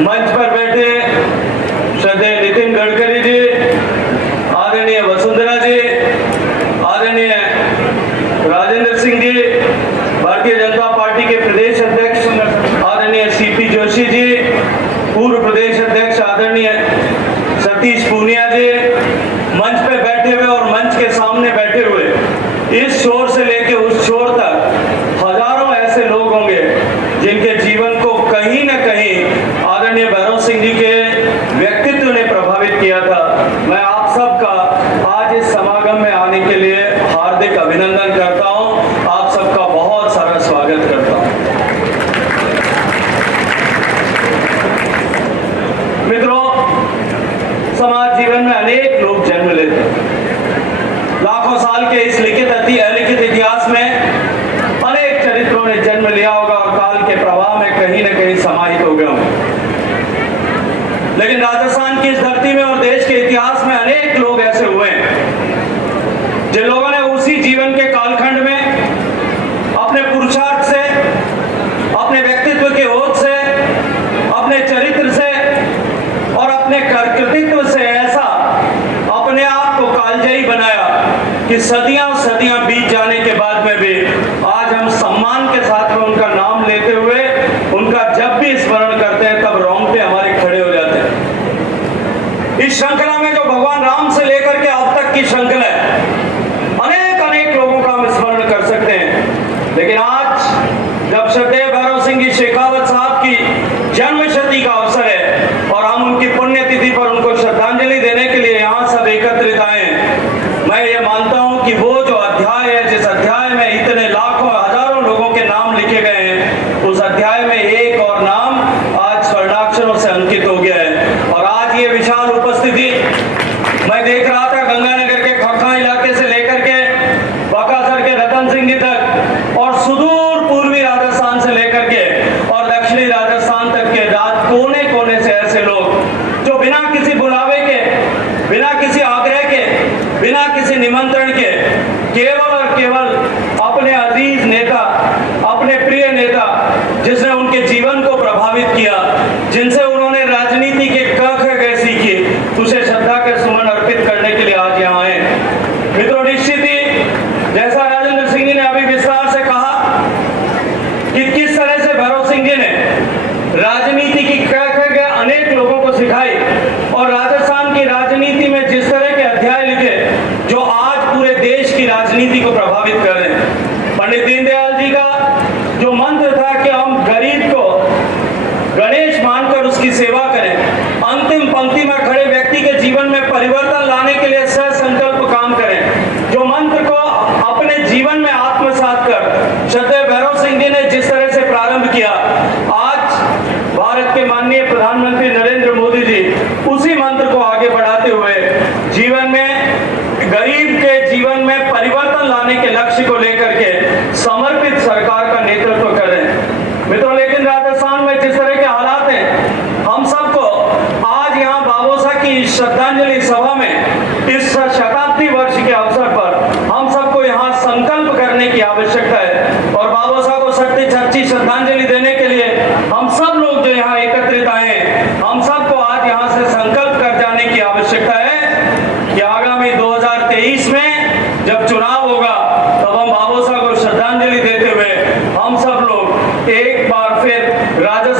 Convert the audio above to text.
मंच पर बैठे श्रद्धेय नितिन गडकरी जी, आदरणीय वसुंधरा जी, आदरणीय राजेंद्र सिंह जी, भारतीय जनता पार्टी के प्रदेश अध्यक्ष आदरणीय सीपी जोशी जी, पूर्व प्रदेश अध्यक्ष आदरणीय सतीश पूनिया जी, मंच पे बैठे हुए और मंच के सामने बैठे हुए इस छोर से लेके उस छोर तक हजारों ऐसे लोग होंगे जिनके जीवन को कहीं न कहीं आदरणीय भैरव सिंह जी के व्यक्तित्व ने प्रभावित किया था। मैं आप सबका आज इस समागम में आने के लिए हार्दिक अभिनंदन करता हूं, आप सबका बहुत सारा स्वागत करता हूं। मित्रों, समाज जीवन में अनेक लोग जन्म लेते हैं। लाखों साल के इस अलिखित इतिहास में अनेक चरित्रों ने जन्म लिया होगा और काल के प्रवाह में कहीं न कहीं समाहित हो गए होंगे। लेकिन राजस्थान की इस धरती में और देश के इतिहास में अनेक लोग ऐसे हुए हैं जिन लोगों ने उसी जीवन के कालखंड में अपने पुरुषार्थ से, अपने व्यक्तित्व के ओज से, अपने चरित्र से और अपने कर्तृत्व से ऐसा अपने आप को कालजयी बनाया कि सदियां बीत जाने के बाद में भी आज हम सम्मान के साथ में उनका नाम लेते हुए उनका जब भी स्मरण करते हैं तब रोंगटे हमारे खड़े हो जाते हैं। इस श्रृंखला में जो भगवान राम से लेकर के अब तक की श्रृंखला है, अनेक लोगों का हम स्मरण कर सकते हैं। लेकिन आज जब श्रद्धेय भैरव सिंह जी शेखावत साहब की जन्मशती का अवसर है और हम उनकी पुण्यतिथि पर उनको श्रद्धांजलि देने के लिए यहाँ सब एकत्रित आए, मैं ये मानता हूँ कि वो जो अध्याय है, जिस अध्याय में इतने लाखों हजारों लोगों के नाम लिखे गए हैं, उस अध्याय में एक और नाम आज स्वर्णाक्षरों से अंकित हो गया है। और आज ये विशाल उपस्थिति मैं देख रहा था, गंगानगर के खखा इलाके से लेकर के बकासर के रतन सिंह जी तक और सुदूर पूर्वी राजस्थान से लेकर के और दक्षिणी राजस्थान तक के कोने कोने से ऐसे लोग जो बिना किसी बुलावे के, बिना किसी आग्रह के, बिना किसी निमंत्रण के केवल और केवल अपने अजीज नेता, अपने प्रिय नेता जिसने उनके जीवन को प्रभावित किया, जिनसे उन्होंने राजनीति के क ख ग सीखी, उसे श्रद्धा के सुमन अर्पित करने के लिए आज यहाँ आए। मित्रों, निश्चित ही जैसा राजेंद्र सिंह जी ने अभी विस्तार से कहा कि किस तरह से भैरव सिंह जी ने राजनीति की क ख ग अनेक लोगों को सिखाई और राजस्थान की राजनीति में जिस तरह के अध्याय लिखे जो आज पूरे देश की राजनीति को प्रभावित कर रहे हैं। पंडित दीनदयाल जी का जो मंत्र था कि हम गरीब को गणेश मानकर उसकी सेवा करें, अंतिम पंक्ति में खड़े व्यक्ति के जीवन में परिवर्तन लाने के लिए संकल्प काम करें, जो मंत्र को अपने जीवन में आत्मसात कर श्रद्धेय भैरव सिंह जी ने जिस तरह से प्रारंभ किया, आज भारत के माननीय प्रधानमंत्री नरेंद्र मोदी जी उसी मंत्र को आगे बढ़ाते हुए जीवन में गरीब के जीवन में परिवर्तन लाने के लक्ष्य को लेकर के समर्पित सरकार का नेतृत्व कर रहे हैं। मित्रों, लेकिन राजस्थान में जिस तरह के हालात हैं, हम सबको आज यहाँ बाबोसा की श्रद्धांजलि सभा में इस शताब्दी वर्ष के अवसर पर हम सबको यहाँ संकल्प करने की आवश्यकता है और बाबोसा को सच्ची श्रद्धांजलि देने के लिए हम सब लोग जो यहाँ एकत्रित आए, हम सबको आज यहाँ से संकल्प कर जाने की आवश्यकता है कि आगामी 2023 में जब चुनाव होगा तब हम बाबोसा को श्रद्धांजलि देते हुए हम सब लोग एक बार फिर राजस्थान